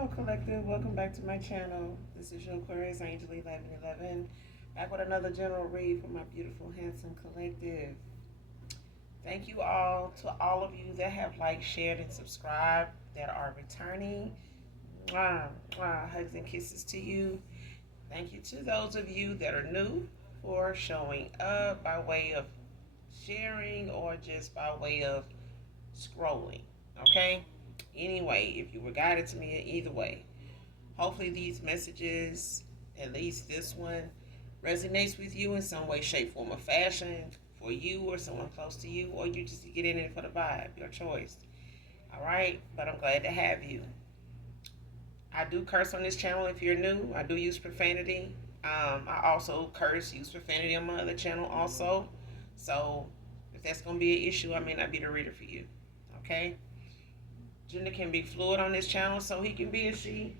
Hello, Collective. Welcome back to my channel. This is your Aquarius Angel 1111. Back with another general read for my beautiful, handsome collective. Thank you all to all of you that have liked, shared, and subscribed that are returning. Mwah, mwah, hugs and kisses to you. Thank you to those of you that are new for showing up by way of sharing or just by way of scrolling. Okay? Anyway, if you were guided to me either way, hopefully these messages, at least this one, resonates with you in some way, shape, form, or fashion for you or someone close to you, or you just get in it for the vibe, your choice. All right? But I'm glad to have you. I do curse on this channel if you're new. I do use profanity. I also use profanity on my other channel also. So if that's going to be an issue, I may not be the reader for you. Okay? Gender can be fluid on this channel, so he can be a she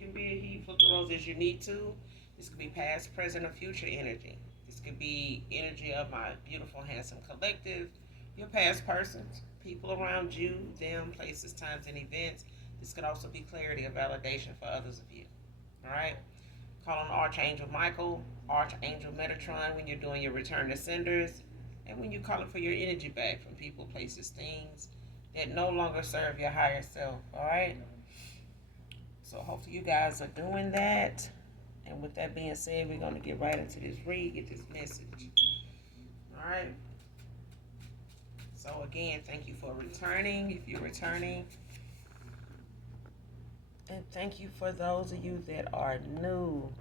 can be a he. Flip the roles as you need to. This could be past, present, or future energy. This could be energy of my beautiful, handsome collective, your past persons, people around you, them, places, times, and events. This could also be clarity or validation for others of you. All right? Call on Archangel Michael, Archangel Metatron when you're doing your return to senders, and when you're calling for your energy back from people, places, things that no longer serve your higher self. All right? So hopefully you guys are doing that. And with that being said, we're going to get right into this read, get this message. All right? So again, thank you for returning if you're returning. And thank you for those of you that are new.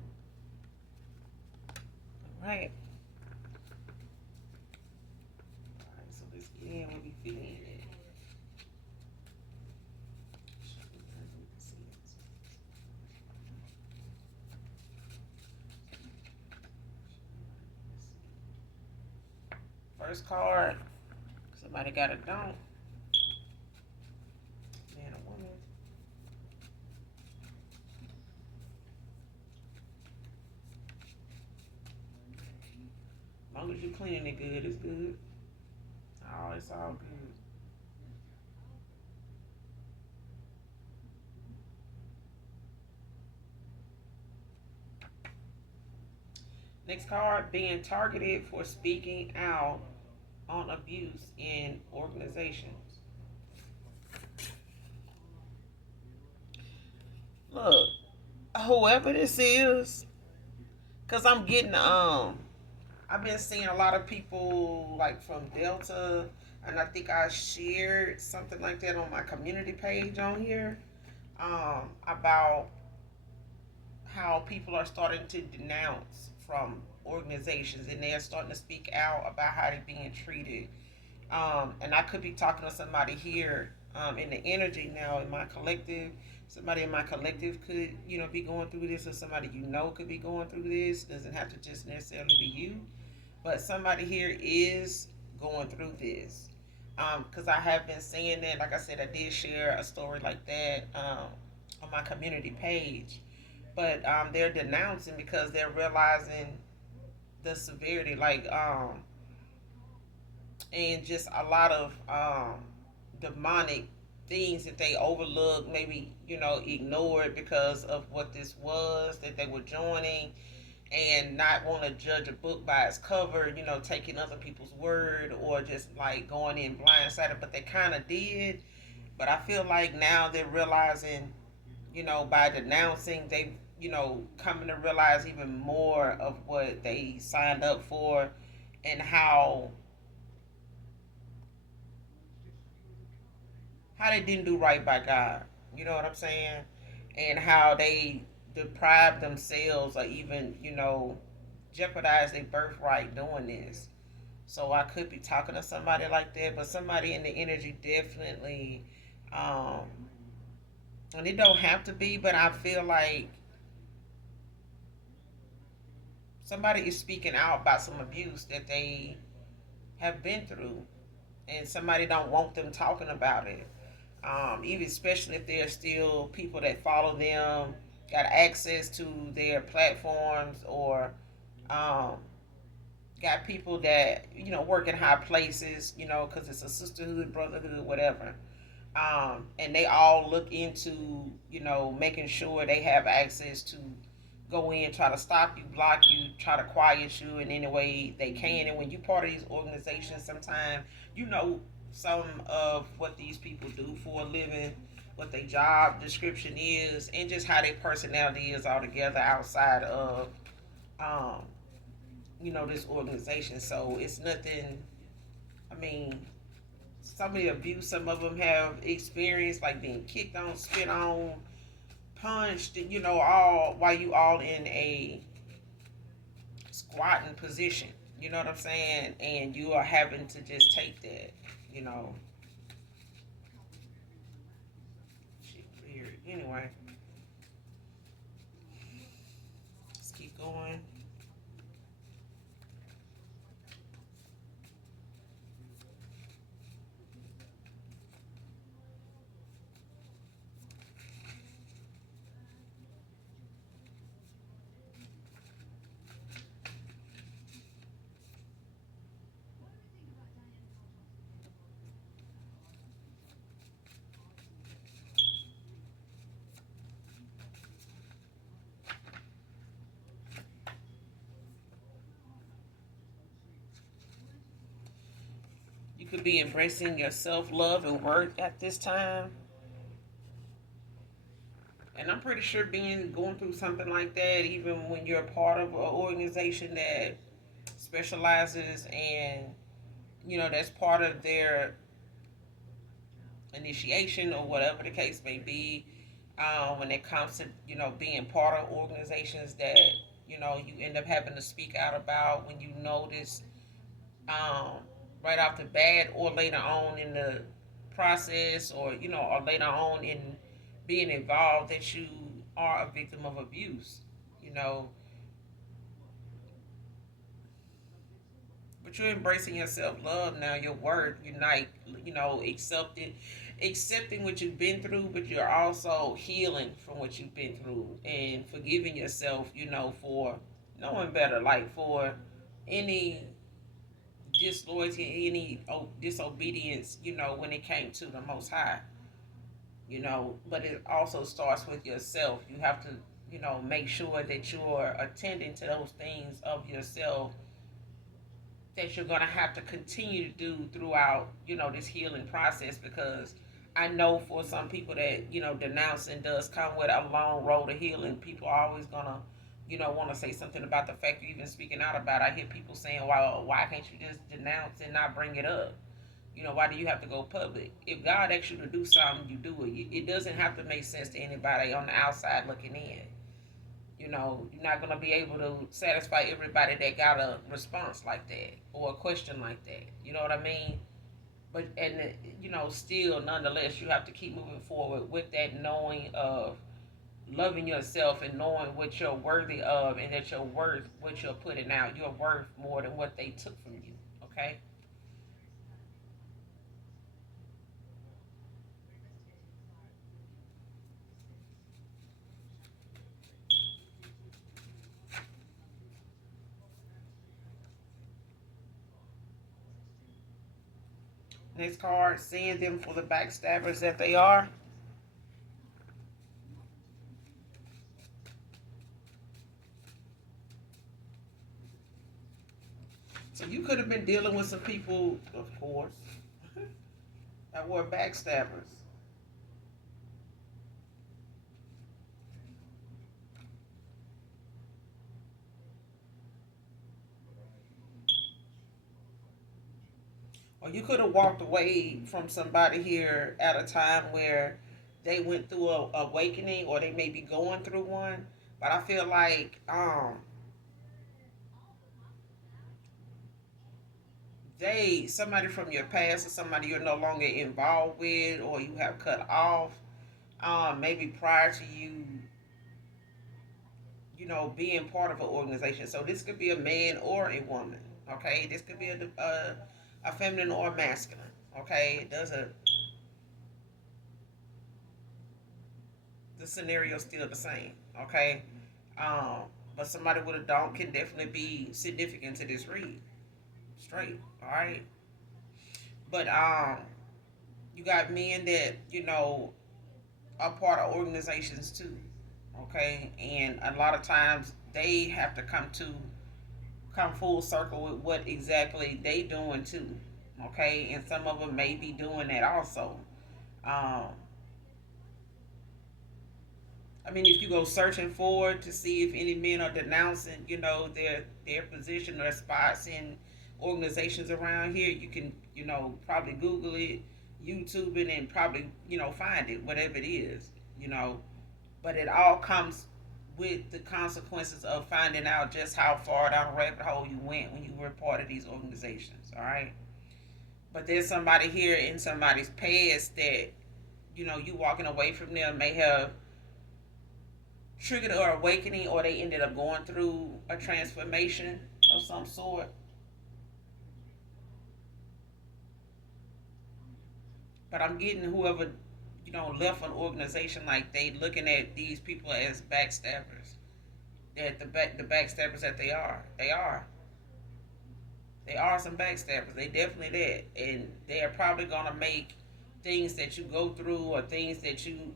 All right. All right, so let's get in when we fit in. First card, somebody got a don't. Man or woman. As long as you're cleaning it good, it's good. Oh, it's all good. Next card, being targeted for speaking out on abuse in organizations. Look, whoever this is, cause I'm getting I've been seeing a lot of people like from Delta, and I think I shared something like that on my community page on here about how people are starting to denounce from organizations, and they're starting to speak out about how they're being treated. And I could be talking to somebody here in the energy now in my collective. Somebody in my collective could, be going through this, or somebody could be going through this. Doesn't have to just necessarily be you, but somebody here is going through this. Because I have been seeing that. Like I said, I did share a story like that on my community page, but they're denouncing because they're realizing the severity, like and just a lot of demonic things that they overlooked, maybe ignored because of what this was that they were joining, and not want to judge a book by its cover, taking other people's word or just like going in blindsided, but they kind of did. But I feel like now they're realizing, by denouncing, they've, coming to realize even more of what they signed up for, and how they didn't do right by God. You know what I'm saying? And how they deprived themselves, or even, jeopardize their birthright doing this. So I could be talking to somebody like that, but somebody in the energy definitely, um, and it don't have to be, but I feel like somebody is speaking out about some abuse that they have been through, and somebody don't want them talking about it. Even especially if there's still people that follow them, got access to their platforms, or um, got people that work in high places, because it's a sisterhood, brotherhood, whatever. And they all look into, making sure they have access to go in, try to stop you, block you, try to quiet you in any way they can. And when you part of these organizations, sometimes you know some of what these people do for a living, what their job description is, and just how their personality is altogether outside of, um, this organization. So it's nothing. I mean, some of the abuse some of them have experienced, like being kicked on, spit on, punched, all while you all in a squatting position. You know what I'm saying? And you are having to just take that. You know, shit weird. Anyway, let's keep going. You could be embracing your self love and worth at this time. And I'm pretty sure being going through something like that, even when you're a part of an organization that specializes and that's part of their initiation or whatever the case may be, when it comes to being part of organizations that you end up having to speak out about when you notice, um, right off the bat or later on in the process, or later on in being involved, that you are a victim of abuse. you know but you're embracing your self love now, your worth, you're not, accepting what you've been through, but you're also healing from what you've been through and forgiving yourself, for knowing better, like for any disloyalty, any disobedience, when it came to the Most High. But it also starts with yourself. You have to, make sure that you're attending to those things of yourself that you're going to have to continue to do throughout, this healing process, because I know for some people that, denouncing does come with a long road of healing. People are always going to, want to say something about the fact you're even speaking out about it. I hear people saying, well, why can't you just denounce and not bring it up? Why do you have to go public? If God asks you to do something, you do it. It doesn't have to make sense to anybody on the outside looking in. You're not going to be able to satisfy everybody that got a response like that or a question like that. You know what I mean? But, and, still, nonetheless, you have to keep moving forward with that knowing of loving yourself and knowing what you're worthy of, and that you're worth what you're putting out. You're worth more than what they took from you. Okay? Next card, seeing them for the backstabbers that they are. So you could have been dealing with some people, of course, that were backstabbers. Or you could have walked away from somebody here at a time where they went through a awakening, or they may be going through one. But I feel like, somebody from your past, or somebody you're no longer involved with, or you have cut off, maybe prior to you, being part of an organization. So this could be a man or a woman. Okay, this could be a feminine or a masculine. Okay, it doesn't. The scenario still the same. Okay, um, but somebody with a dog can definitely be significant to this read. Straight. All right, but You got men that, are part of organizations too. Okay, and a lot of times they have to come full circle with what exactly they doing too. Okay, and some of them may be doing that also. Um, I mean, if you go searching for it to see if any men are denouncing, their position or spots in organizations around here, you can, probably Google it, YouTube it, and probably, find it, whatever it is, you know. But it all comes with the consequences of finding out just how far down the rabbit hole you went when you were part of these organizations. All right. But there's somebody here in somebody's past that, you walking away from them may have triggered or awakening, or they ended up going through a transformation of some sort. But I'm getting whoever, left an organization, like they looking at these people as backstabbers. That the backstabbers that they are some backstabbers. They definitely that, and they are probably gonna make things that you go through or things that you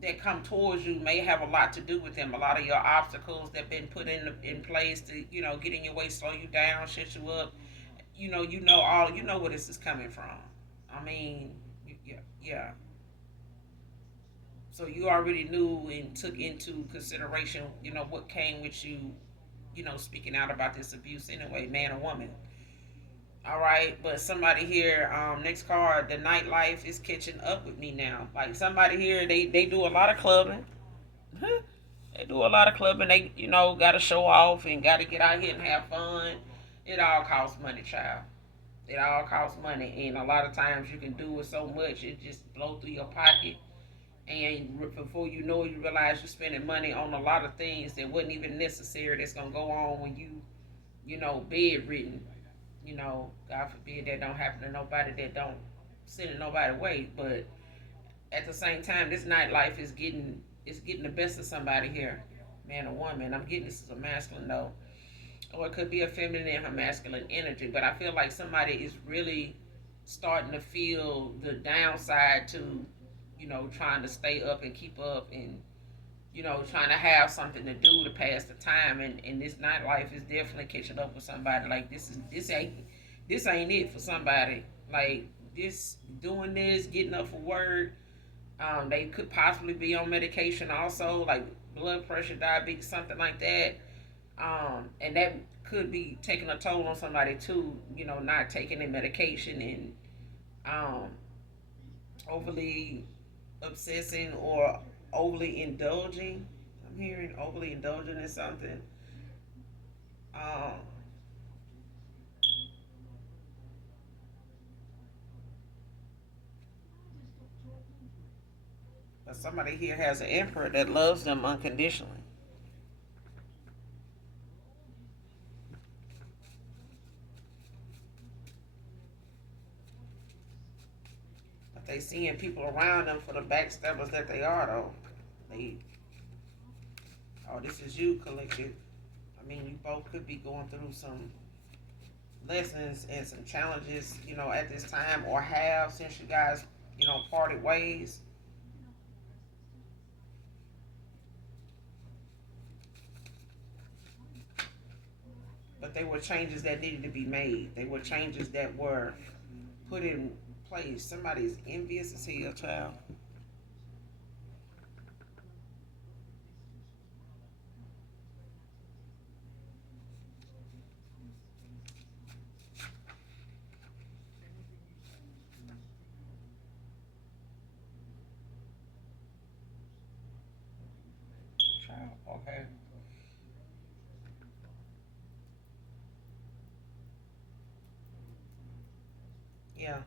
that come towards you may have a lot to do with them. A lot of your obstacles that been put in place to get in your way, slow you down, shut you up. You know where this is coming from. I mean, yeah, yeah. So you already knew and took into consideration, what came with you, speaking out about this abuse anyway, man or woman. All right, but somebody here, next card, the nightlife is catching up with me now. Like somebody here, they do a lot of clubbing. They do a lot of clubbing. They, got to show off and got to get out here and have fun. It all costs money, child. It all costs money, and a lot of times you can do it so much it just blow through your pocket, and before you know it, you realize you're spending money on a lot of things that wasn't even necessary. That's gonna go on when bedridden. God forbid that don't happen to nobody, that don't send it nobody away. But at the same time, this nightlife is getting the best of somebody here, man or woman. I'm getting this as a masculine though, or it could be a feminine and her masculine energy. But I feel like somebody is really starting to feel the downside to, trying to stay up and keep up, and trying to have something to do to pass the time. And this nightlife is definitely catching up with somebody. Like this ain't it for somebody. Like this, doing this, getting up for work. They could possibly be on medication also, like blood pressure, diabetes, something like that. And that could be taking a toll on somebody too. Not taking their medication and um, overly obsessing or overly indulging. I'm hearing overly indulging in something. Um, but somebody here has an emperor that loves them unconditionally. But they seeing people around them for the backstabbers that they are, though. They, oh, this is you, collective. I mean, you both could be going through some lessons and some challenges, at this time, or have since you guys, parted ways. But they were changes that needed to be made. They were changes that were put in place. Somebody's envious as hell, child. Child, okay. Yeah.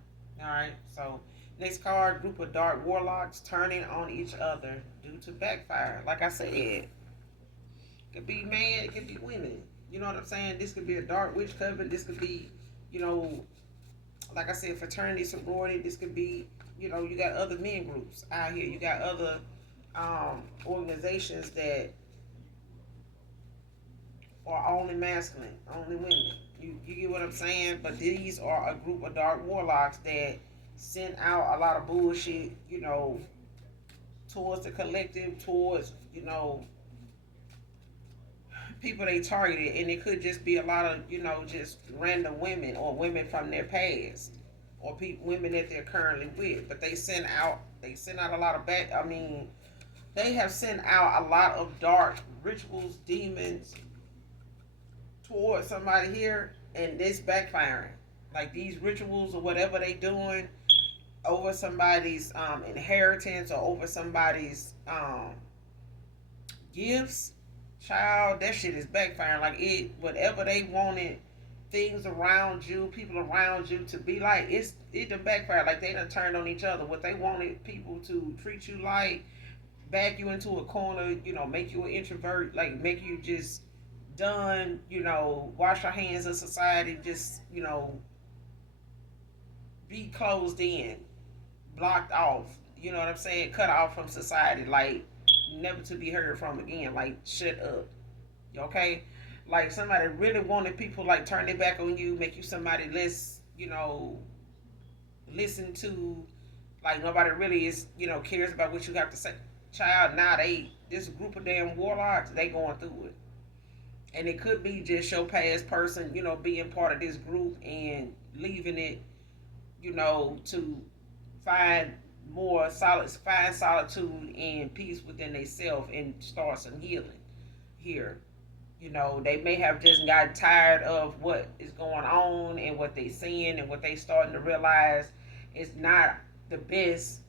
All right. So next card, group of dark warlocks turning on each other due to backfire. Like I said, it could be man, it could be women. You know what I'm saying? This could be a dark witch coven. This could be, you know, like I said, fraternity, sorority. This could be, you got other men groups out here. You got other organizations that are only masculine, only women. You get what I'm saying? But these are a group of dark warlocks that send out a lot of bullshit, towards the collective, towards, people they targeted. And it could just be a lot of, just random women or women from their past or women that they're currently with. But they send out a lot of they have sent out a lot of dark rituals, demons towards somebody here, and it's backfiring. Like these rituals or whatever they doing over somebody's inheritance or over somebody's gifts, child, that shit is backfiring. Like whatever they wanted things around you, people around you to be like, it done backfired. Like they done turned on each other. What they wanted people to treat you like, back you into a corner, make you an introvert, like make you just done, wash your hands of society, just, be closed in, blocked off, you know what I'm saying? Cut off from society, like never to be heard from again, like shut up. Okay? Like somebody really wanted people like turn their back on you, make you somebody less, listen to, like nobody really is, cares about what you have to say. Child, now this group of damn warlocks, they going through it. And it could be just your past person, being part of this group and leaving it, to find find solitude and peace within themselves and start some healing here. They may have just got tired of what is going on and what they seeing and what they starting to realize is not the best.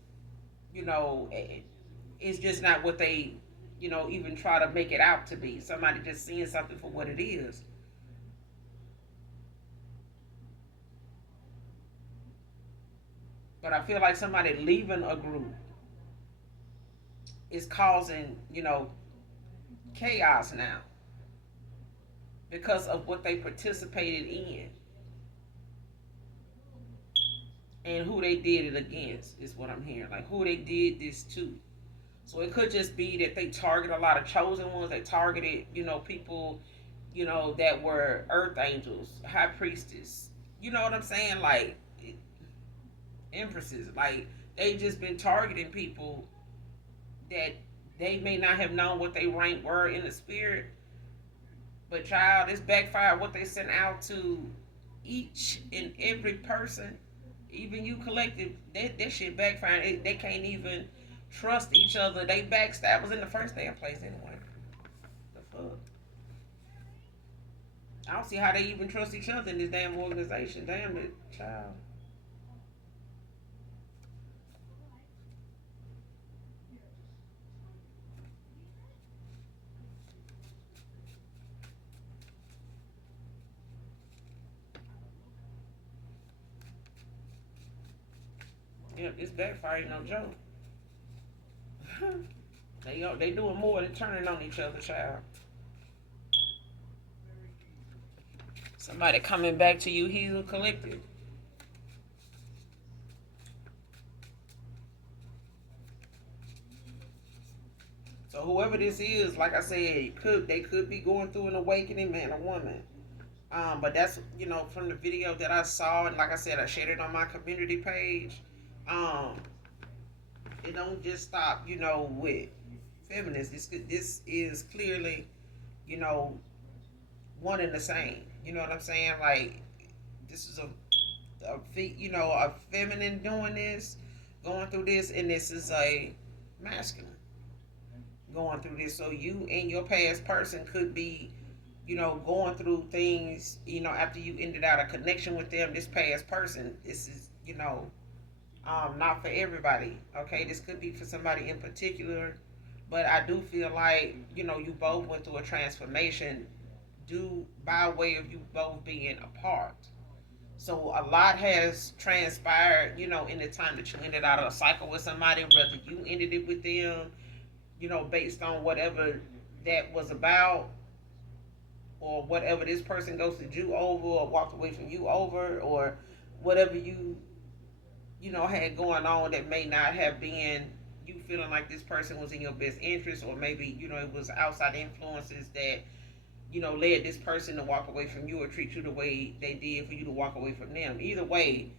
It's just not what they, even try to make it out to be. Somebody just seeing something for what it is. But I feel like somebody leaving a group is causing, chaos now because of what they participated in and who they did it against, is what I'm hearing. Like who they did this to. So it could just be that they target a lot of chosen ones. They targeted, people, that were earth angels, high priestess. You know what I'm saying? Like empresses. Like they just been targeting people that they may not have known what they rank were in the spirit. But child, it's backfired what they sent out to each and every person, even you collective. That shit backfired. They can't even trust each other. They backstabbers in the first damn place anyway. The fuck. I don't see how they even trust each other in this damn organization. Damn it, child. Yeah, this backfire ain't no joke. They doing more than turning on each other, child. Somebody coming back to you, he's a collective. So whoever this is, like I said, they could be going through an awakening, man or woman. But that's, from the video that I saw, and like I said, I shared it on my community page. Um, it don't just stop, with feminists. This is clearly, you know, one and the same. You know what I'm saying? Like this is a feminine doing this, going through this, and this is a masculine going through this. So you and your past person could be, going through things, after you ended out a connection with them. This past person, this is, not for everybody. Okay, this could be for somebody in particular, but I do feel like, you both went through a transformation due by way of you both being apart. So a lot has transpired, in the time that you ended out of a cycle with somebody, whether you ended it with them, based on whatever that was about, or whatever this person ghosted you over or walked away from you over, or whatever you had going on that may not have been you feeling like this person was in your best interest, or maybe, it was outside influences that led this person to walk away from you or treat you the way they did for you to walk away from them. Either way,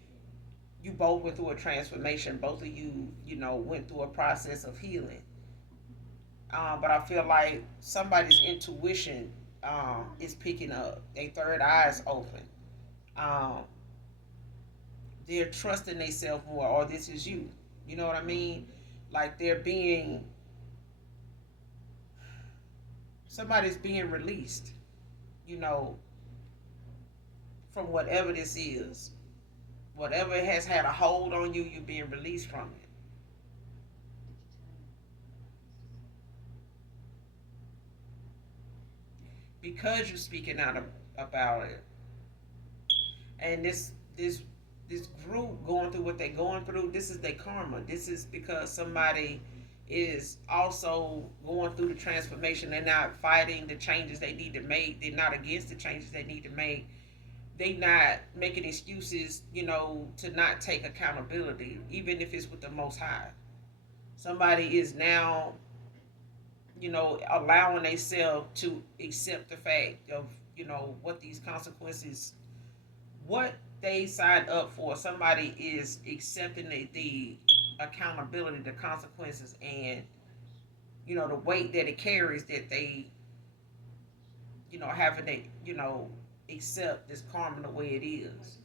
you both went through a transformation. Both of you, went through a process of healing. But I feel like somebody's intuition is picking up. Their third eye is open. Um, they're trusting themselves more, or this is you. You know what I mean? Like somebody's being released, you know, from whatever this is. Whatever has had a hold on you, you're being released from it. Because you're speaking out about it. And this group going through what they're going through, this is their karma. This is because somebody is also going through the transformation. They're not fighting the changes they need to make. They're not against the changes they need to make. They not making excuses, to not take accountability, even if it's with the Most High. Somebody is now, allowing themselves to accept the fact of, what these consequences, what they signed up for. Somebody is accepting the accountability, the consequences, and the weight that it carries, that they, having to, accept this karma the way it is.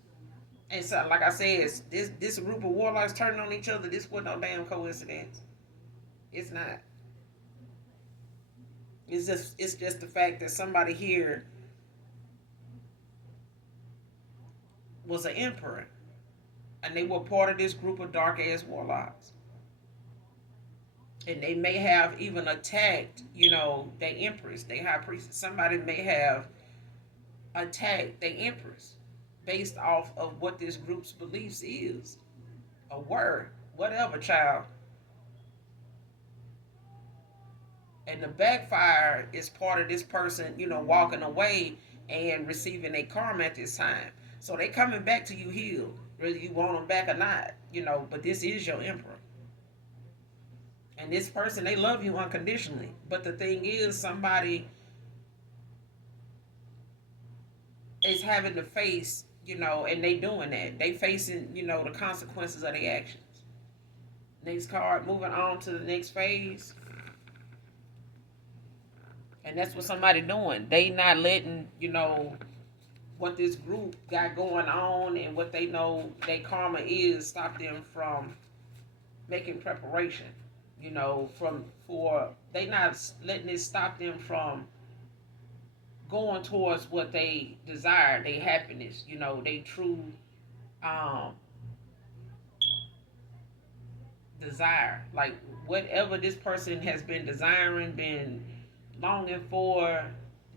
And so, like I said, this group of warlocks turning on each other. This wasn't no damn coincidence. It's not. It's just the fact that somebody here was an emperor, and they were part of this group of dark ass warlocks, and they may have even attacked, the empress, the high priestess. Somebody may have attacked the empress based off of what this group's beliefs is, a word, whatever, child. And the backfire is part of this person, walking away and receiving a karma at this time. So they coming back to you healed, whether you want them back or not, but this is your emperor. And this person, they love you unconditionally. But the thing is, somebody is having to face, and they doing that. They facing, the consequences of their actions. Next card, moving on to the next phase. And that's what somebody doing. They not letting, what this group got going on and what they know their karma is stop them from making preparation. For they not letting it stop them from going towards what they desire, their happiness, they true um desire. Like whatever this person has been desiring, been longing for,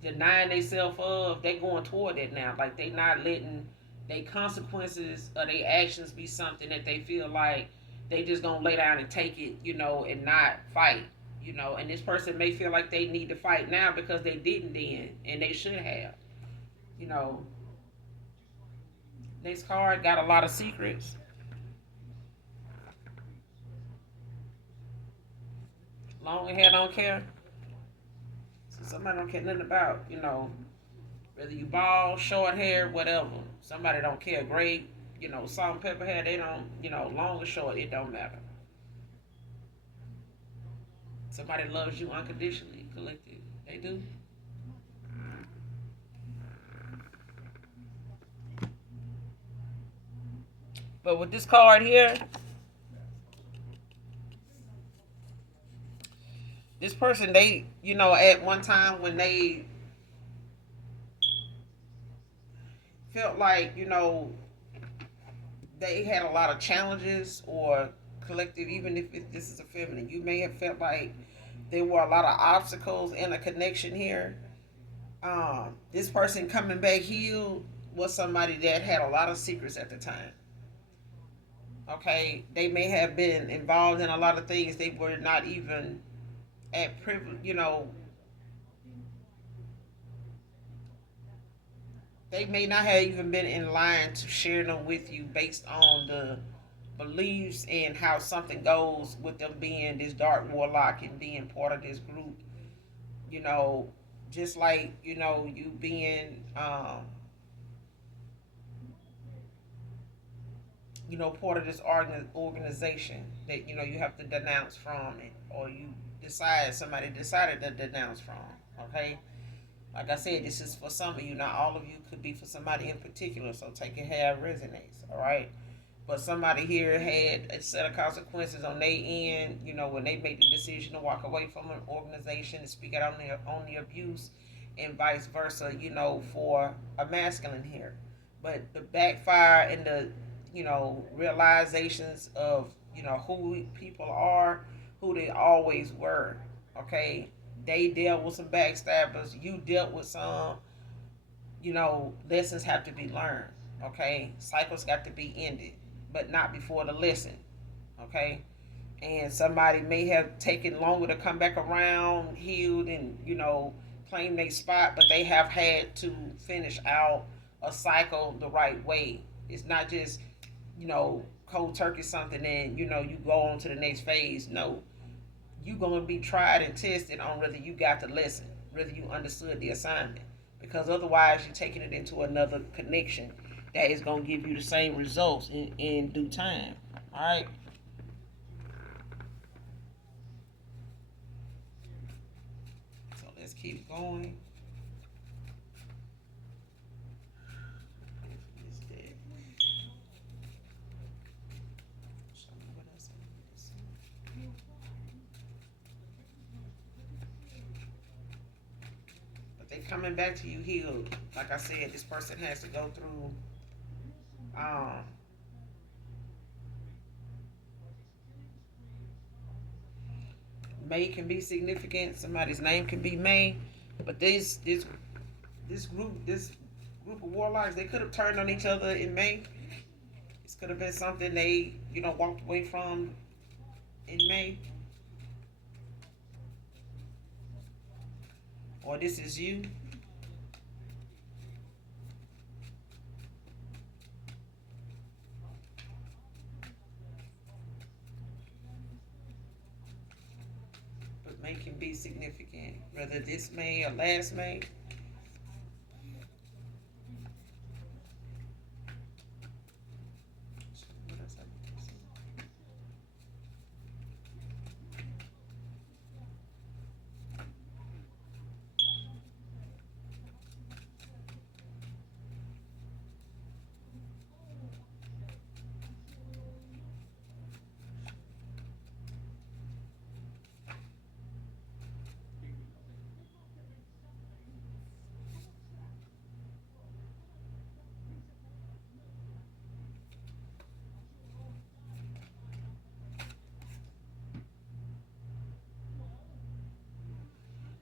denying themselves of, they going toward it now. Like they not letting they consequences of their actions be something that they feel like they just gonna lay down and take it, and not fight. And this person may feel like they need to fight now because they didn't then and they should have. You know. Next card got a lot of secrets. Long hair don't care. So somebody don't care nothing about, whether you bald, short hair, whatever. Somebody don't care. Gray, salt and pepper hair, they don't, long or short, it don't matter. Somebody loves you unconditionally, collective. They do. But with this card here, this person, they, at one time when they felt like, they had a lot of challenges, or collective, even if this is a feminine, you may have felt like there were a lot of obstacles in a connection here. This person coming back healed was somebody that had a lot of secrets at the time. Okay, they may have been involved in a lot of things they were not even at privilege. They may not have even been in line to share them with you based on the beliefs and how something goes with them being this dark warlock and being part of this group. You know, just like you being part of this organization that you have to denounce from it, or somebody decided to denounce from. Okay, like I said, this is for some of you. Not all of you, could be for somebody in particular. So take it how it resonates. All right. But somebody here had a set of consequences on their end, when they made the decision to walk away from an organization and speak out on the abuse, and vice versa, for a masculine here. But the backfire and the, realizations of, who people are, who they always were, okay? They dealt with some backstabbers, you dealt with some, lessons have to be learned, okay? Cycles got to be ended, but not before the lesson, okay? And somebody may have taken longer to come back around, healed, and claim their spot, but they have had to finish out a cycle the right way. It's not just cold turkey something and you go on to the next phase. No, you're going to be tried and tested on whether you got the lesson, whether you understood the assignment, because otherwise you're taking it into another connection that is going to give you the same results in due time. All right. So let's keep going. But they coming back to you healed. Like I said, this person has to go through um, May can be significant. Somebody's name can be May, but this group of warlocks, they could have turned on each other in May. This could have been something they walked away from in May, or this is you. But May can be significant, whether this May or last May.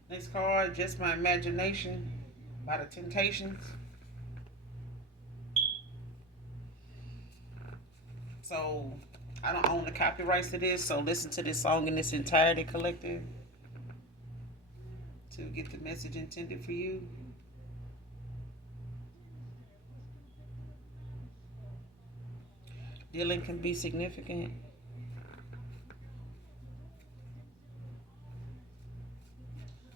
Next card, Just My Imagination by the Temptations. So I don't own the copyrights to this, so listen to this song in its entirety, collective, to get the message intended for you. Dealing can be significant.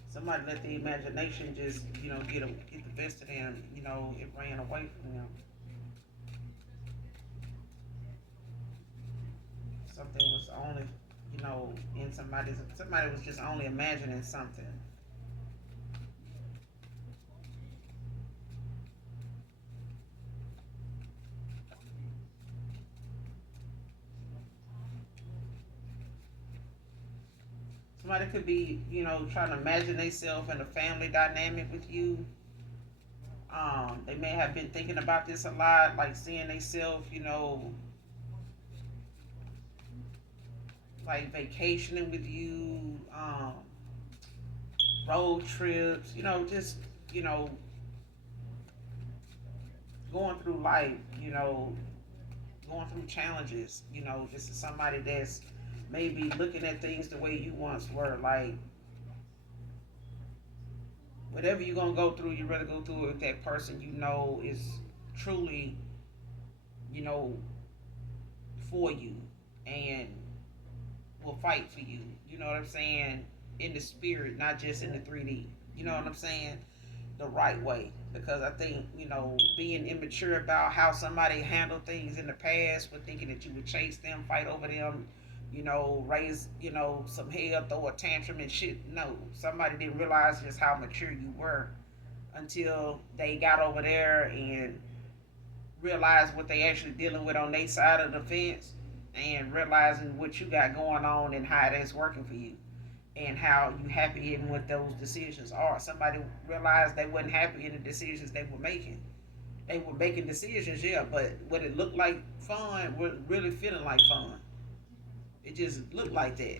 Somebody let the imagination just, get the best of them. It ran away from them. Something was only, in somebody was just only imagining something. Somebody could be, trying to imagine themselves in a family dynamic with you. They may have been thinking about this a lot, like seeing themselves, like vacationing with you, road trips, just, you know, going through life, going through challenges. This is somebody that's maybe looking at things the way you once were. Like, whatever you're going to go through, you rather go through it with that person is truly, you know, for you and will fight for you. You know what I'm saying? In the spirit, not just in the 3D. You know what I'm saying? The right way. Because I think, being immature about how somebody handled things in the past, with thinking that you would chase them, fight over them, raise, some hell, throw a tantrum and shit. No, somebody didn't realize just how mature you were until they got over there and realized what they actually dealing with on their side of the fence, and realizing what you got going on and how that's working for you and how you happy in what those decisions are. Somebody realized they wasn't happy in the decisions they were making. They were making decisions, yeah, but what it looked like fun was really feeling like fun. It just looked like that.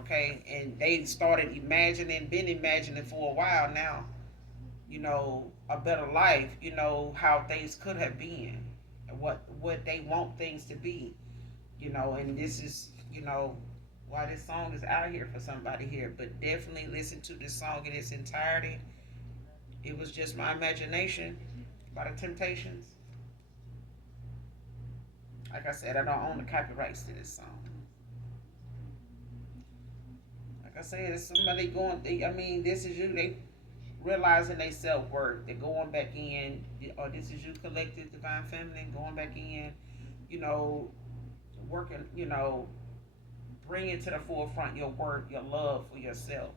Okay. And they started imagining, been imagining for a while now, a better life, how things could have been and what they want things to be, and this is, why this song is out here for somebody here. But definitely listen to this song in its entirety. It was just my imagination by the Temptations. Like I said, I don't own the copyrights to this song. Like I said, it's somebody going. I mean, this is you. They realizing they self worth. They're going back in. Or this is you, collective divine feminine, going back in. You know, working. Bringing to the forefront your work, your love for yourself.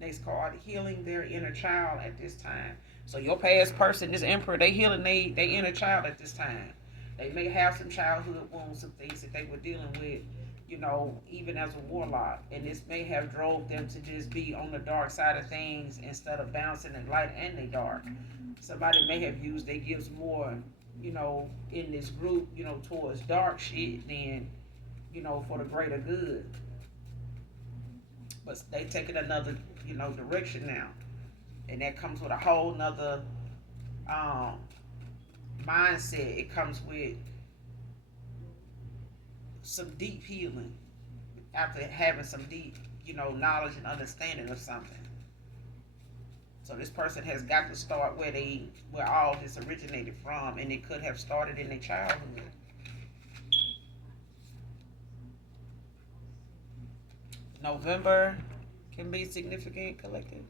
Next card, healing their inner child at this time. So your past person, this emperor, they healing they inner child at this time. They may have some childhood wounds, some things that they were dealing with, even as a warlock. And this may have drove them to just be on the dark side of things instead of bouncing in light and the dark. Somebody may have used their gifts more, in this group, towards dark shit than, for the greater good. But they taking another, direction now. And that comes with a whole nother um, mindset. It comes with some deep healing after having some deep, knowledge and understanding of something. So this person has got to start where all this originated from, and it could have started in their childhood. November can be significant, collective.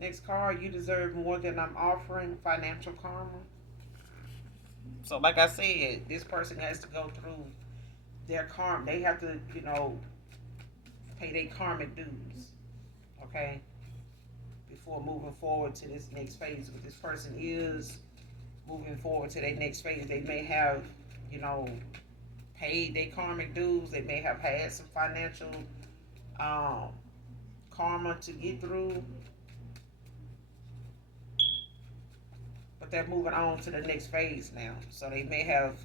Next card, you deserve more than I'm offering. Financial karma. So, like I said, this person has to go through their karma. They have to, pay their karmic dues. Okay, before moving forward to this next phase. But this person is moving forward to their next phase. They may have, you know, paid their karmic dues. They may have had some financial um, karma to get through, but they're moving on to the next phase now. So they may have,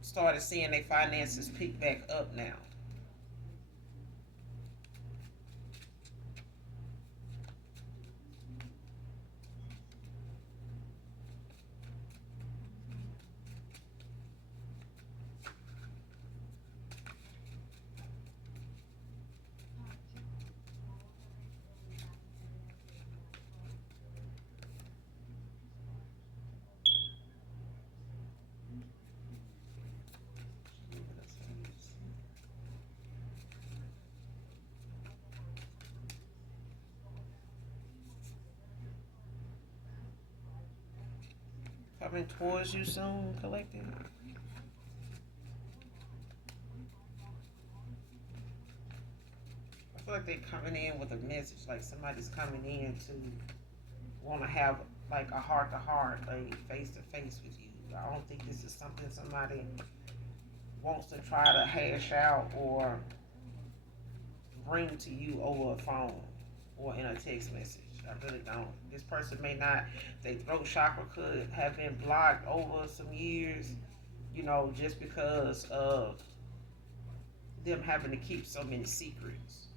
started seeing their finances pick back up now. Coming towards you soon, collective. feel like they're coming in with a message, like somebody's coming in to want to have like a heart to heart, a face to face with you. I don't think this is something somebody wants to try to hash out or bring to you over a phone or in a text message. I really don't. This person may not, their throat chakra could have been blocked over some years, just because of them having to keep so many secrets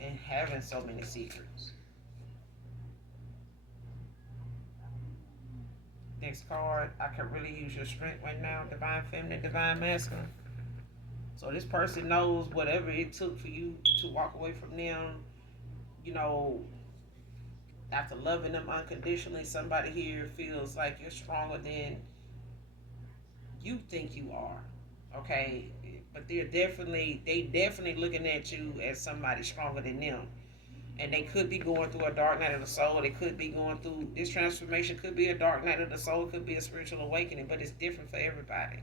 and having so many secrets. Next card, I can really use your strength right now, divine feminine, divine masculine. So this person knows whatever it took for you to walk away from them, you know, after loving them unconditionally, somebody here feels like you're stronger than you think you are. Okay? But they definitely looking at you as somebody stronger than them. And they could be going through a dark night of the soul. They could be going through this transformation, could be a dark night of the soul, could be a spiritual awakening, but it's different for everybody.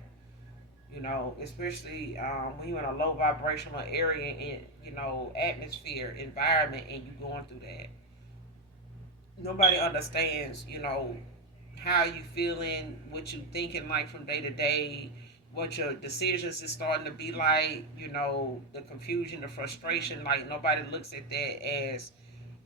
Especially when you're in a low vibrational area in atmosphere, environment, and you going through that. Nobody understands, how you feeling, what you thinking like from day to day, what your decisions is starting to be like, the confusion, the frustration. Like nobody looks at that as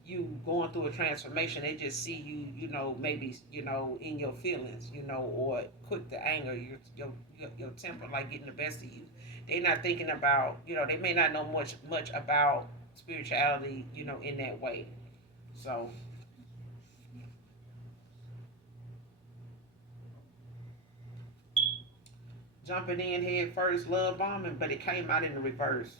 you going through a transformation. They just see you, maybe, in your feelings, or quick to anger, your temper, like getting the best of you. They're not thinking about, they may not know much about spirituality, in that way. So jumping in head first, love bombing, but it came out in the reverse.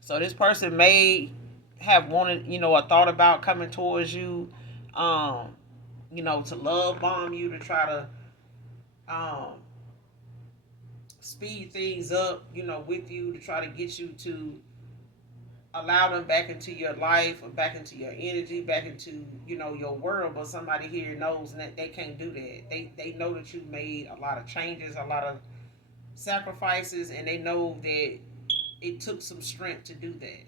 So this person may have wanted, or thought about coming towards you, um, to love bomb you, to try to um, speed things up, with you, to try to get you to allow them back into your life or back into your energy, back into, your world. But somebody here knows that they can't do that. They know that you made a lot of changes, a lot of sacrifices, and they know that it took some strength to do that.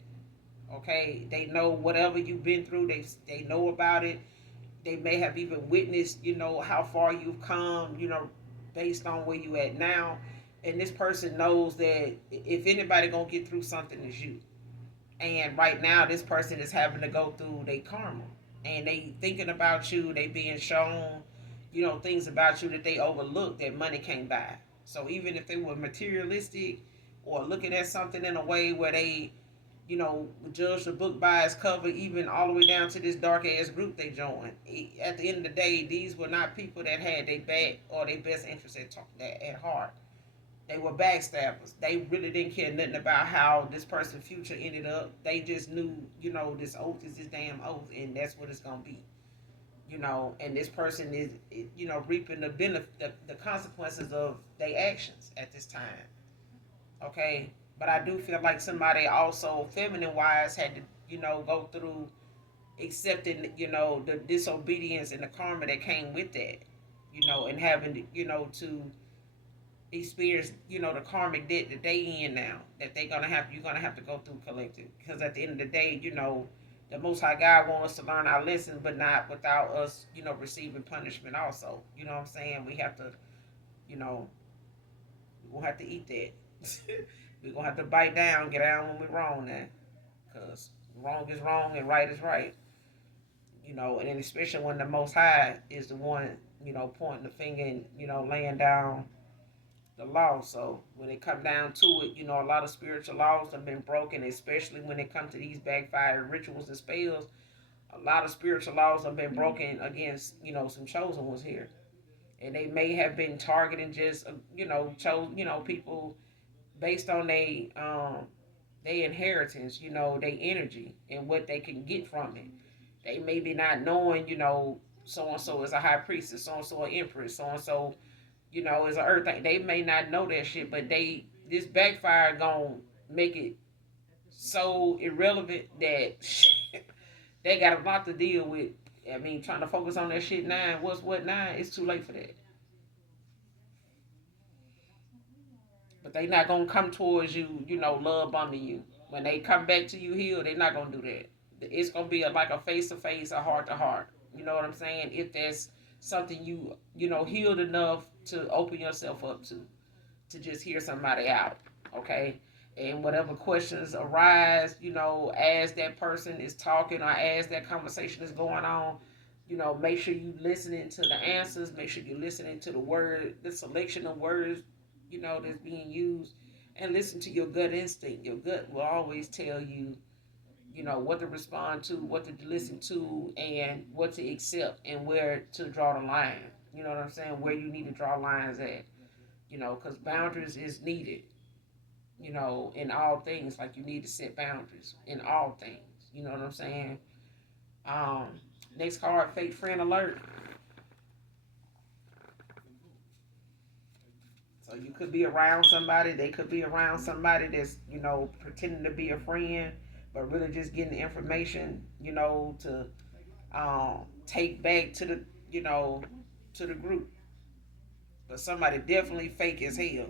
Okay, they know whatever you've been through, they know about it. They may have even witnessed, how far you've come, based on where you at now. And this person knows that if anybody gonna get through something, it's you. And right now, this person is having to go through their karma, and they thinking about you. They being shown, things about you that they overlooked that money can't buy. So even if they were materialistic or looking at something in a way where they, judge the book by its cover, even all the way down to this dark ass group they joined. At the end of the day, these were not people that had their back or their best interest at heart. They were backstabbers. They really didn't care nothing about how this person's future ended up. They just knew, this oath is this damn oath, and that's what it's gonna be. And this person is, reaping the benefit, the consequences of their actions at this time. Okay, but I do feel like somebody also, feminine wise, had to, go through accepting, the disobedience and the karma that came with that, and having to, to experience, the karmic debt that they in now, that you're gonna have to go through collective. Because at the end of the day, the Most High God wants us to learn our lesson, but not without us, receiving punishment. Also, you know what I'm saying? We have to, you know, we're gonna have to eat that. We're gonna have to bite down, get down when we're wrong now, because wrong is wrong and right is right. And then especially when the Most High is the one, pointing the finger and laying down the law. So when it come down to it, a lot of spiritual laws have been broken, especially when it comes to these backfired rituals and spells. A lot of spiritual laws have been broken against, some chosen ones here. And they may have been targeting just, people based on their inheritance, their energy and what they can get from it. They may be not knowing, so and so is a high priestess, so and so an empress, so and so, is an earth thing. They may not know that shit, but this backfire gonna make it so irrelevant that they got a lot to deal with. I mean, trying to focus on that shit now. What's what now? It's too late for that. But they not gonna come towards you, love bombing you. When they come back to you healed, they not gonna do that. It's gonna be like a face to face, a heart to heart. You know what I'm saying? If there's something healed enough to open yourself up to just hear somebody out, okay? And whatever questions arise, as that person is talking or as that conversation is going on, make sure you listening to the answers. Make sure you're listening to the selection of words, that's being used, and listen to your gut instinct. Your gut will always tell you, what to respond to, what to listen to, and what to accept, and where to draw the line. You know what I'm saying? Where you need to draw lines at, because boundaries is needed, in all things. Like you need to set boundaries in all things. You know what I'm saying? Um, Next card, fake friend alert. So you could be around somebody, they could be around somebody that's, pretending to be a friend, but really just getting information, to take back to the group. But somebody definitely fake as hell.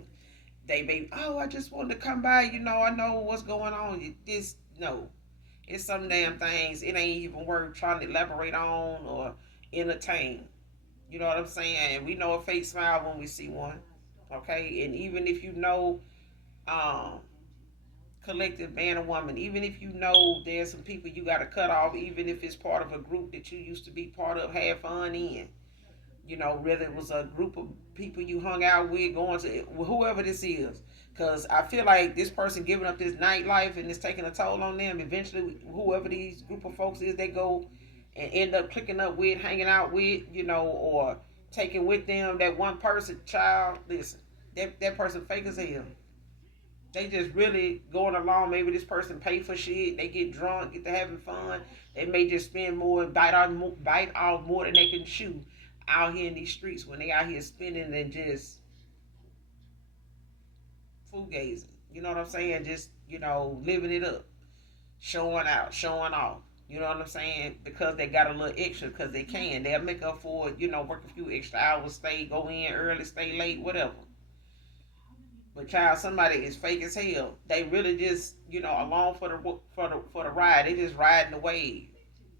They may, oh, I just wanted to come by, I know what's going on. This, no. It's some damn things it ain't even worth trying to elaborate on or entertain. You know what I'm saying? And we know a fake smile when we see one. Okay? And even if um, collective man or woman, even if there's some people you got to cut off, even if it's part of a group that you used to be part of, have fun in, whether it was a group of people you hung out with, going to whoever this is. Because I feel like this person giving up this nightlife and it's taking a toll on them. Eventually, whoever these group of folks is, they go and end up clicking up with, hanging out with, or taking with them that one person. Child, listen, that person fake as hell. They just really going along. Maybe this person pay for shit. They get drunk, get to having fun. They may just spend more, bite off more than they can chew out here in these streets when they out here spending and just food gazing. You know what I'm saying? Just living it up, showing out, showing off. You know what I'm saying? Because they got a little extra, because they can. They'll make up for it. Work a few extra hours, go in early, stay late, whatever. But child, somebody is fake as hell. They really just, along for the ride. They just riding the wave.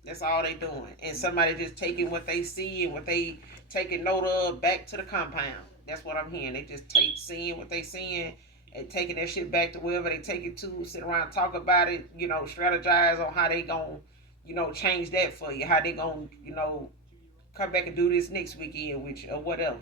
That's all they doing. And somebody just taking what they see and what they taking note of back to the compound. That's what I'm hearing. They just seeing what they seeing and taking that shit back to wherever they take it to. Sit around, talk about it. Strategize on how they gon' change that for you. How they gon' come back and do this next weekend with you or whatever,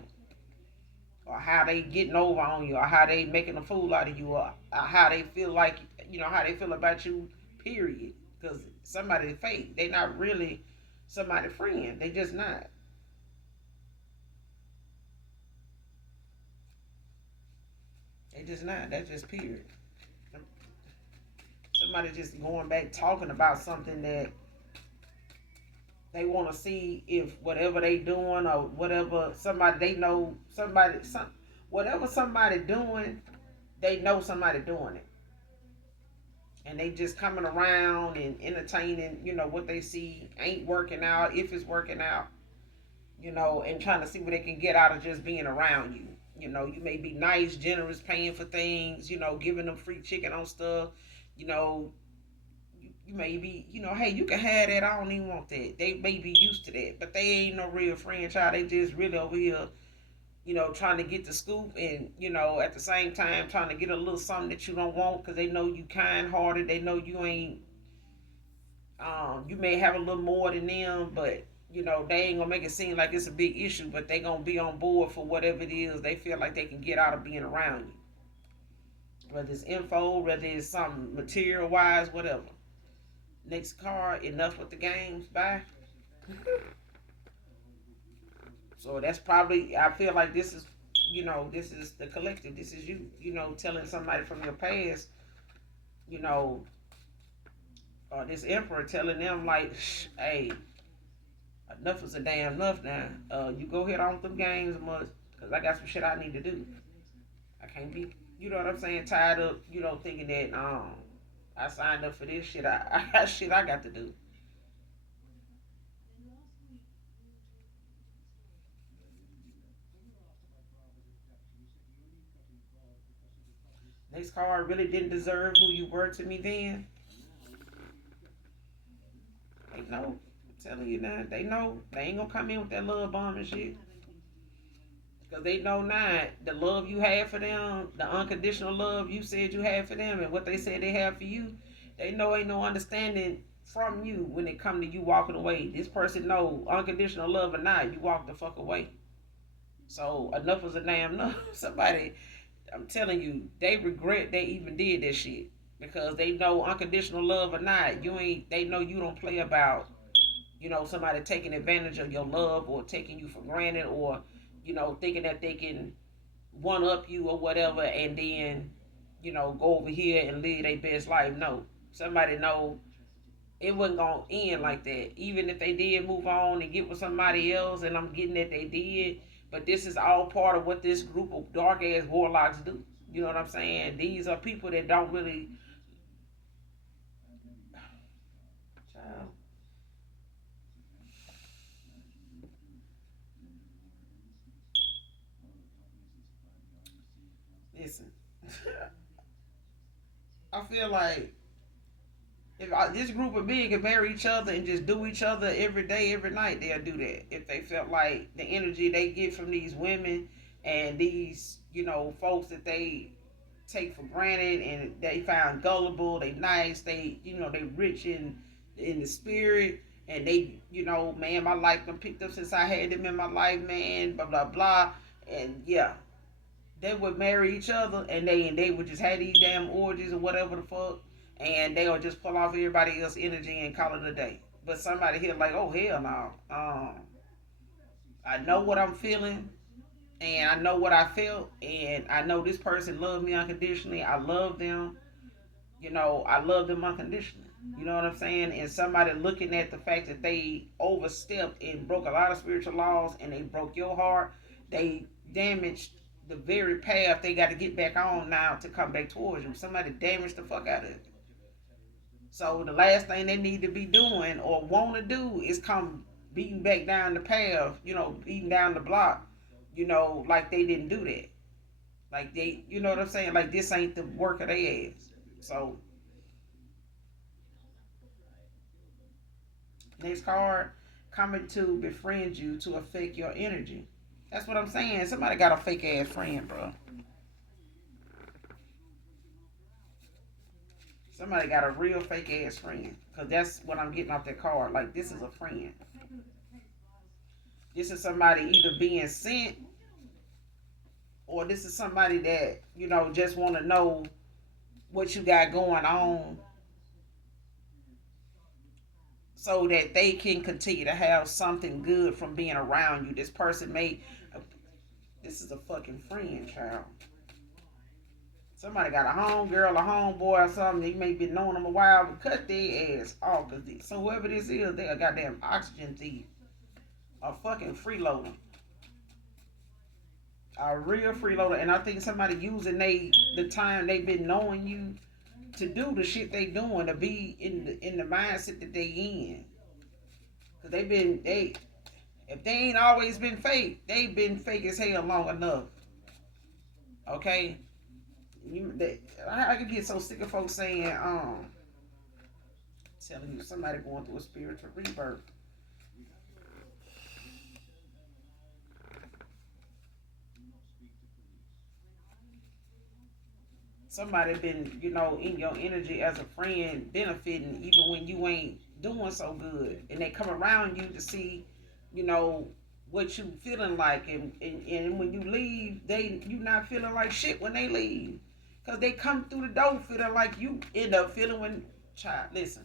or how they getting over on you, or how they making a fool out of you, or how they feel like, how they feel about you, period. Because somebody fake. They not really somebody friend. They just not. They just not. That's just period. Somebody just going back talking about something that they want to see if whatever they doing or whatever somebody they know whatever somebody doing, they know somebody doing it, and they just coming around and entertaining, what they see ain't working out, if it's working out, and trying to see what they can get out of just being around you. You may be nice, generous, paying for things, giving them free chicken on stuff, you know, you may be, hey, you can have that. I don't even want that. They may be used to that, but they ain't no real friend, child. They just really over here, trying to get the scoop, and at the same time trying to get a little something that you don't want, because they know you kind hearted. They know you ain't. You may have a little more than them, but they ain't gonna make it seem like it's a big issue. But they gonna be on board for whatever it is they feel like they can get out of being around you. Whether it's info, whether it's something material wise, whatever. Next card, enough with the games. Bye. So that's probably, I feel like this is, this is the collective. This is you, telling somebody from your past, you know, this emperor telling them like, hey, enough is a damn enough now. You go ahead on with them games much, because I got some shit I need to do. I can't be, what I'm saying, tied up, thinking that, I signed up for this shit. I got shit I got to do. This card really didn't deserve who you were to me then. They know. I'm telling you now. They know. They ain't gonna come in with that love bomb and shit. Because they know now the love you had for them, the unconditional love you said you had for them, and what they said they have for you, they know ain't no understanding from you when it come to you walking away. This person know unconditional love or not, you walk the fuck away. So enough was a damn enough. Somebody, I'm telling you, they regret they even did that shit because they know unconditional love or not, you ain't. They know you don't play about somebody taking advantage of your love or taking you for granted or thinking that they can one up you or whatever and then go over here and live their best life. No, somebody know it wasn't gonna end like that. Even if they did move on and get with somebody else, and I'm getting that they did, but this is all part of what this group of dark ass warlocks do. You know what I'm saying? These are people that don't really. Child, listen. I feel like if this group of men could marry each other and just do each other every day, every night, they'll do that. If they felt like the energy they get from these women and these, folks that they take for granted and they found gullible, they nice, they rich in the spirit, and they, man, my life been picked up since I had them in my life, man, blah blah blah, and yeah, they would marry each other and they would just have these damn orgies or whatever the fuck, and they would just pull off everybody else's energy and call it a day. But somebody here like, oh hell no, I know what I'm feeling and I know what I felt and I know this person loved me unconditionally. I love them, I love them unconditionally. You know what I'm saying? And somebody looking at the fact that they overstepped and broke a lot of spiritual laws and they broke your heart, they damaged the very path they got to get back on now to come back towards you. Somebody damaged the fuck out of it. So the last thing they need to be doing or want to do is come beating back down the path, beating down the block, like they didn't do that. Like they, you know what I'm saying? Like this ain't the work of their ass. So next card, coming to befriend you to affect your energy. That's what I'm saying. Somebody got a fake ass friend, bro. Somebody got a real fake ass friend. Cause that's what I'm getting off that card. Like this is a friend. This is somebody either being sent or this is somebody that, just want to know what you got going on so that they can continue to have something good from being around you. This person may, this is a fucking friend, child. Somebody got a home girl, a homeboy, or something. They may be knowing them a while, but cut their ass off. So whoever this is, they a goddamn oxygen thief, a fucking freeloader, a real freeloader. And I think somebody using the time they've been knowing you to do the shit they doing to be in the mindset that they in. Cause they if they ain't always been fake, they've been fake as hell long enough. Okay, I could get so sick of folks saying telling you somebody going through a spiritual rebirth. Somebody been, in your energy as a friend, benefiting even when you ain't doing so good, and they come around you to see, you know, what you feeling like, and when you leave, you not feeling like shit when they leave, cause they come through the door feeling like you end up feeling when. Child, listen,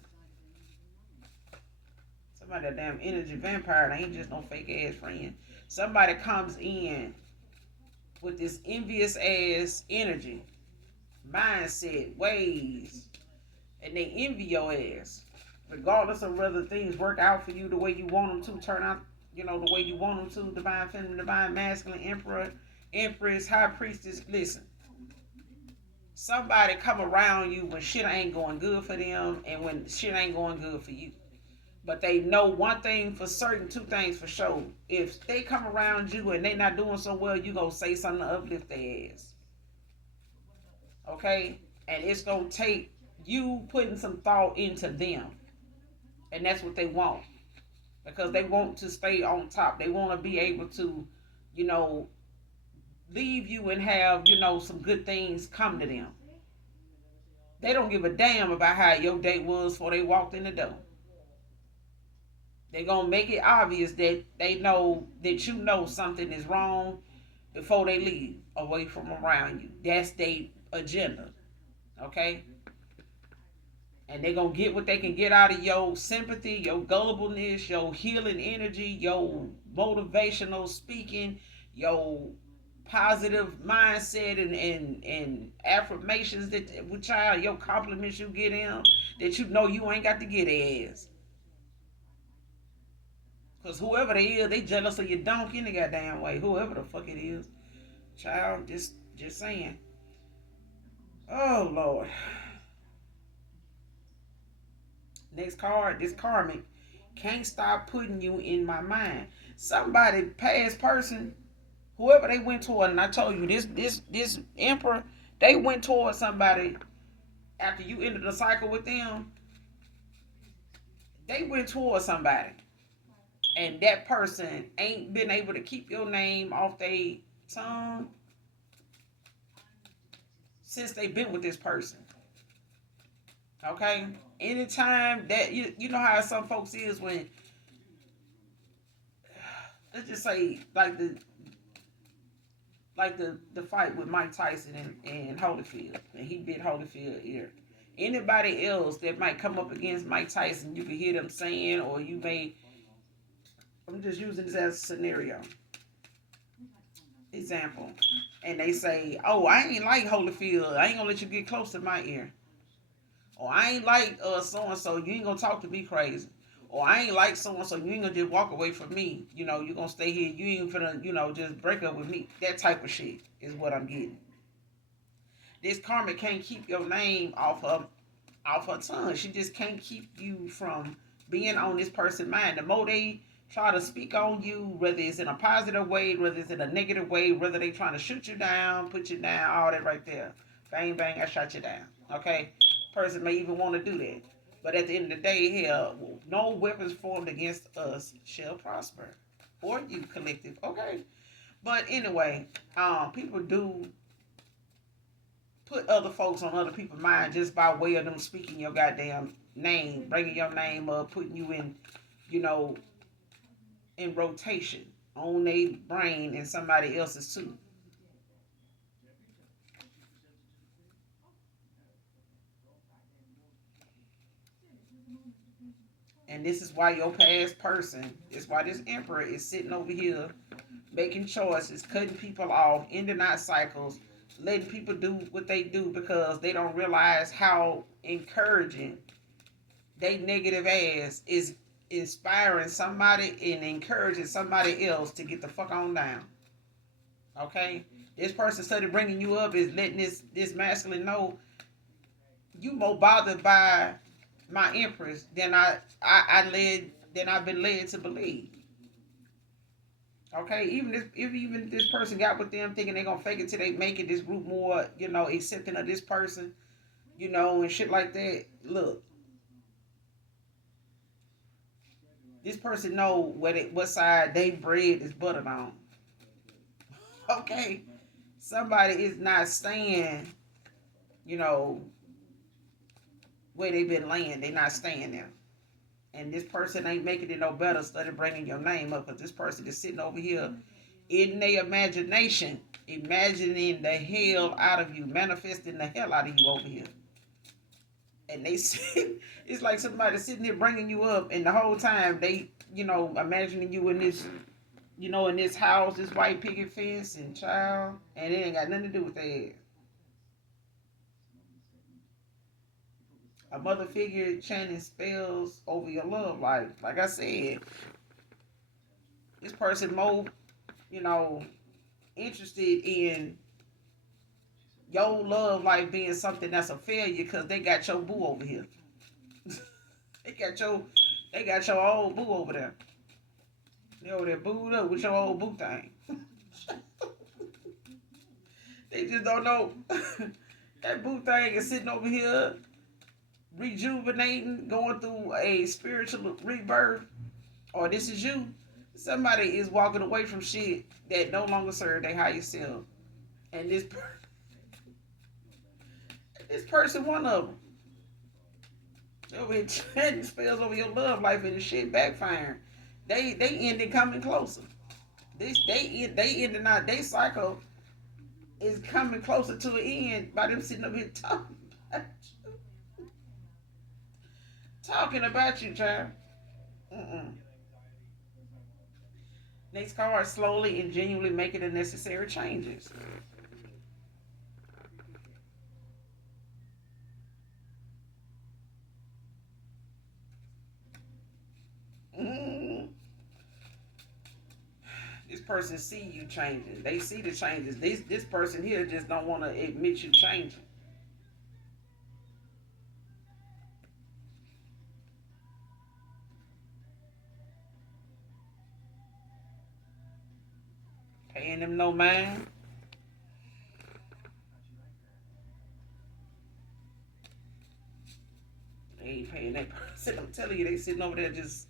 somebody a damn energy vampire. They ain't just no fake ass friend. Somebody comes in with this envious ass energy mindset, ways, and they envy your ass. Regardless of whether things work out for you the way you want them to, turn out, the way you want them to, divine feminine, divine masculine, emperor, empress, high priestess. Listen, somebody come around you when shit ain't going good for them and when shit ain't going good for you. But they know one thing for certain, two things for sure. If they come around you and they not doing so well, you gonna say something to uplift their ass. Okay? And it's going to take you putting some thought into them. And that's what they want. Because they want to stay on top. They want to be able to, you know, leave you and have, some good things come to them. They don't give a damn about how your date was before they walked in the door. They're going to make it obvious that they know that you know something is wrong before they leave away from around you. That's their agenda. Okay? And they're going to get what they can get out of your sympathy, your gullibleness, your healing energy, your motivational speaking, your positive mindset and affirmations that with child, your compliments you get in that you know you ain't got to get ass. Because whoever they is, they jealous of your donkey in the goddamn way. Whoever the fuck it is. Child, just saying. Oh Lord. Next card, this karmic can't stop putting you in my mind. Somebody, past person, whoever they went toward, and I told you this emperor, they went toward somebody after you ended the cycle with them. They went toward somebody, and that person ain't been able to keep your name off their tongue since they been with this person. Okay, anytime that you know how some folks is when, let's just say like the fight with Mike Tyson and Holyfield, and he bit Holyfield ear. Anybody else that might come up against Mike Tyson, you can hear them saying, or you may. I'm just using this as a scenario example, and they say, "Oh, I ain't like Holyfield. I ain't gonna let you get close to my ear." Or I ain't like so and so. You ain't gonna talk to me crazy. Or I ain't like so and so. You ain't gonna just walk away from me. You gonna stay here. You ain't gonna just break up with me. That type of shit is what I'm getting. This karma can't keep your name off her tongue. She just can't keep you from being on this person's mind. The more they try to speak on you, whether it's in a positive way, whether it's in a negative way, whether they trying to shoot you down, put you down, all that right there. Bang, bang, I shot you down. Okay? Person may even want to do that. But at the end of the day, hell, no weapons formed against us shall prosper. Or you, collective. Okay? But anyway, people do put other folks on other people's mind just by way of them speaking your goddamn name, bringing your name up, putting you in, you know, in rotation on their brain and somebody else's too. And this is why your past person, is why this emperor is sitting over here making choices, cutting people off, ending out cycles, letting people do what they do because they don't realize how encouraging they negative ass is inspiring somebody and encouraging somebody else to get the fuck on down. Okay? This person started bringing you up is letting this masculine know you more bothered by my empress than I've been led to believe. Okay, even this person got with them thinking they're gonna fake it till they make it, this group more, accepting of this person, and shit like that. Look, this person know what side they bread is buttered on. Okay, somebody is not staying, you know, where they been laying. They not staying there. And this person ain't making it no better. Started bringing your name up because this person is sitting over here in their imagination, imagining the hell out of you, manifesting the hell out of you over here. And they sit, it's like somebody sitting there bringing you up, and the whole time they, imagining you in this, in this house, this white picket fence, and child, and it ain't got nothing to do with that. A mother figure chanting spells over your love life. Like I said, this person more, you know, interested in your love life being something that's a failure because they got your boo over here. they got your they got your old boo over there. They over there booed up with your old boo thing. They just don't know. That boo thing is sitting over here rejuvenating, going through a spiritual rebirth, or this is you. Somebody is walking away from shit that no longer serve their higher self, and this person one of them. Over here trying spells over your love life and the shit backfiring. They ended coming closer. They ended not they cycle is coming closer to an end by them sitting up here talking about you, child. Mm-mm. Next card, slowly and genuinely making the necessary changes. Mm. This person see you changing. They see the changes. This person here just don't want to admit you changing. Paying them no mind. They ain't paying that person. I'm telling you, they sitting over there just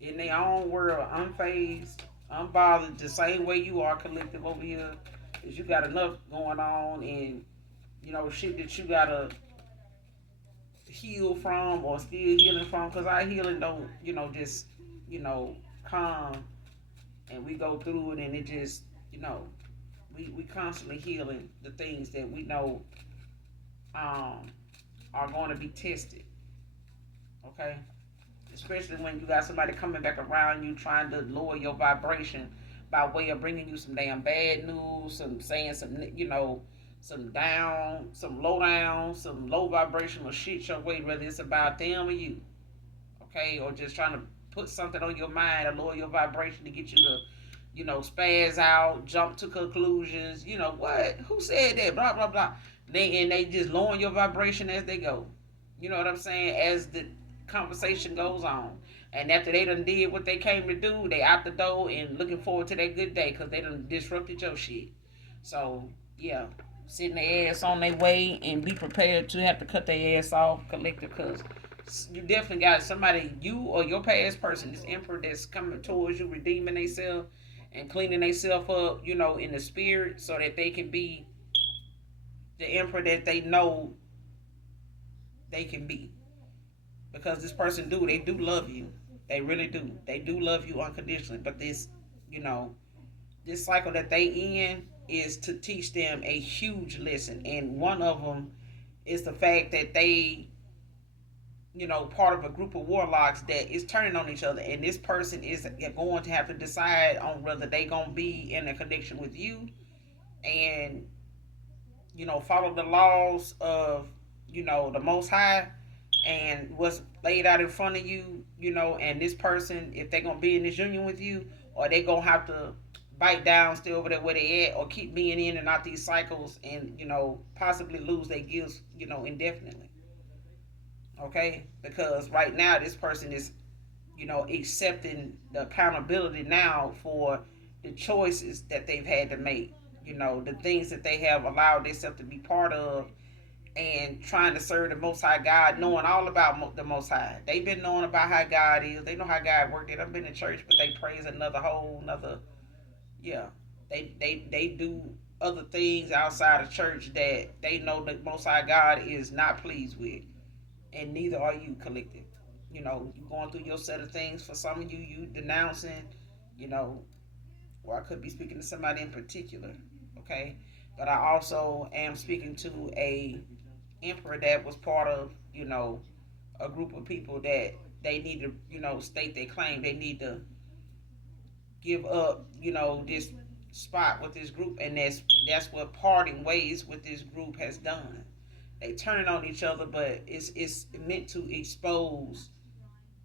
in their own world, unfazed, unbothered, the same way you are collective over here. Cause you got enough going on and shit that you gotta heal from or still healing from. Cause our healing don't, just, you know, come and we go through it and it just, we constantly healing the things that we know um, are going to be tested. Okay, especially when you got somebody coming back around you trying to lower your vibration by way of bringing you some damn bad news, some saying some, some down, some low down, some low vibrational shit your way, whether it's about them or you, okay, or just trying to put something on your mind to lower your vibration to get you to, spaz out, jump to conclusions. What? Who said that? Blah blah blah. They just lowering your vibration as they go. You know what I'm saying? As the conversation goes on. And after they done did what they came to do, they out the door and looking forward to that good day because they done disrupted your shit. So, yeah, sitting their ass on their way and be prepared to have to cut their ass off collective because you definitely got somebody, you or your past person, this emperor that's coming towards you, redeeming themselves and cleaning themselves up, in the spirit so that they can be the emperor that they know they can be. Because this person they do love you. They really do. They do love you unconditionally. But you know, this cycle that they in is to teach them a huge lesson. And one of them is the fact that they, part of a group of warlocks that is turning on each other. And this person is going to have to decide on whether they going to be in a connection with you and, follow the laws of, the Most High and what's laid out in front of you, and this person, if they're gonna be in this union with you, or they gonna have to bite down, stay over there where they at, or keep being in and out these cycles, and possibly lose their gifts, indefinitely. Okay, because right now this person is, accepting the accountability now for the choices that they've had to make. The things that they have allowed themselves to be part of and trying to serve the Most High God, knowing all about the Most High. They've been knowing about how God is. They know how God worked. They've been in church, but they praise another. Yeah, they do other things outside of church that they know the Most High God is not pleased with, and neither are you, collective. You going through your set of things. For some of you, you denouncing. You know, or I could be speaking to somebody in particular. Okay, but I also am speaking to a emperor that was part of, a group of people that they need to, state their claim. They need to give up, this spot with this group, and that's what parting ways with this group has done. They turn on each other, but it's meant to expose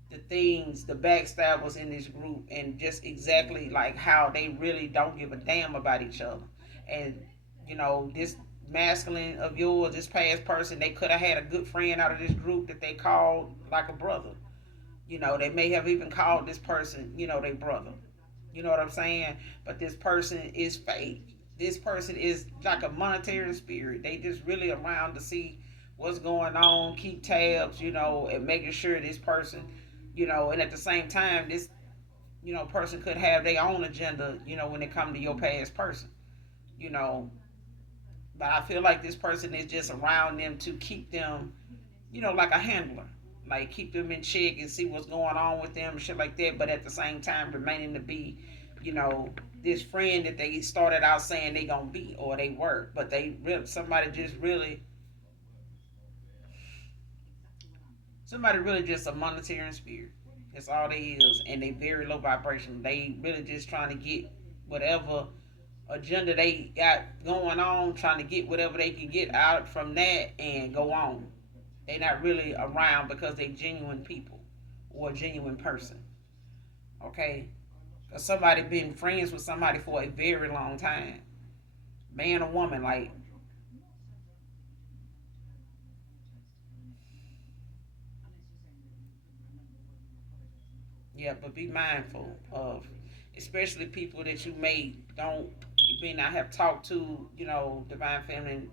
the things, the backstabbers in this group, and just exactly like how they really don't give a damn about each other. And this masculine of yours, this past person, they could have had a good friend out of this group that they called like a brother. They may have even called this person, their brother. You know what I'm saying? But this person is fake. this person is like a monetary spirit. They just really around to see what's going on, keep tabs, and making sure this person, and at the same time, this, person could have their own agenda, when it comes to your past person, you know. But I feel like this person is just around them to keep them, like a handler, like keep them in check and see what's going on with them and shit like that. But at the same time, remaining to be, you know, this friend that they started out saying they gonna be or they were, but somebody just really, somebody really just a monetary spirit. That's all they is, and they very low vibration. They really just trying to get whatever agenda they got going on, trying to get whatever they can get out from that and go on. They not really around because they genuine people or a genuine person. Okay? Because somebody been friends with somebody for a very long time. Man or woman, like, yeah, but be mindful of, especially people that you may not have talked to, divine feminine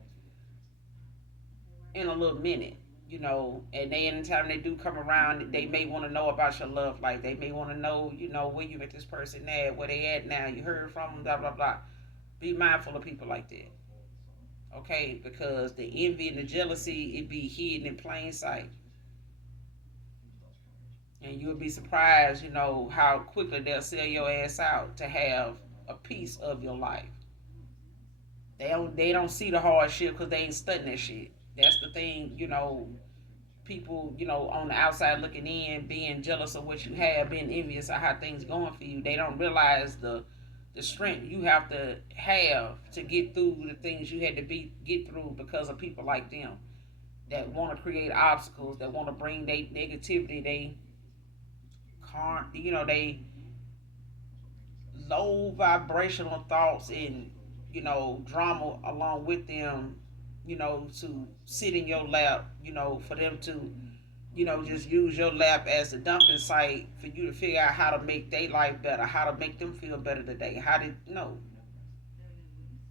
in a little minute, and they anytime they do come around, they may want to know about your love life. They may want to know, where you met this person at, where they at now. You heard from them, blah blah blah. Be mindful of people like that, okay? Because the envy and the jealousy, it be hidden in plain sight, and you'll be surprised, how quickly they'll sell your ass out to have a piece of your life. They don't see the hard shit because they ain't studying that shit. That's the thing, people, on the outside looking in, being jealous of what you have, being envious of how things going for you. They don't realize the strength you have to get through the things you had to get through because of people like them that want to create obstacles, that want to bring their negativity, they can't, they low vibrational thoughts and drama along with them, to sit in your lap, for them to just use your lap as a dumping site for you to figure out how to make their life better, how to make them feel better today, how to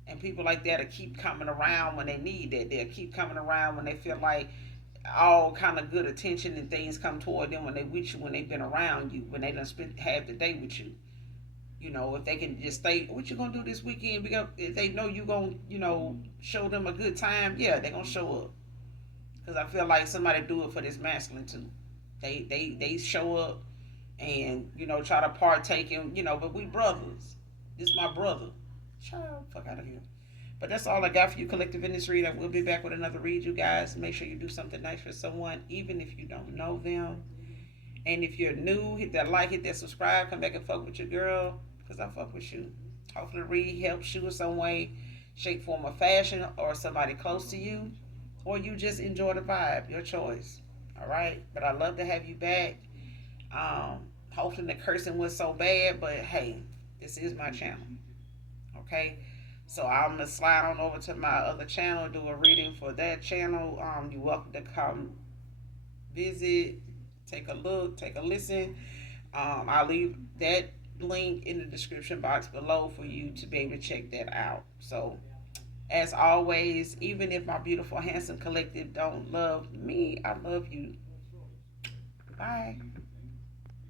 and people like that will keep coming around when they need that. They'll keep coming around when they feel like all kind of good attention and things come toward them when they with you, when they've been around you, when they done spent half the day with you. If they can just stay, what you gonna do this weekend? Because if they know you gonna, show them a good time, yeah, they gonna show up. Because I feel like somebody do it for this masculine too. They show up and try to partake in, but we brothers. This is my brother. Child, fuck out of here. But that's all I got for you, collective in this read. I will be back with another read, you guys. Make sure you do something nice for someone, even if you don't know them. And if you're new, hit that like, hit that subscribe, come back and fuck with your girl, because I fuck with you. Hopefully the read helps you in some way, shape, form, or fashion, or somebody close to you, or you just enjoy the vibe, your choice. All right? But I love to have you back. Hopefully the cursing was so bad, but hey, this is my channel. Okay? So I'm gonna slide on over to my other channel, do a reading for that channel. You're welcome to come visit, take a look, take a listen. I'll leave that link in the description box below for you to be able to check that out. So, as always, even if my beautiful, handsome collective don't love me, I love you. Bye.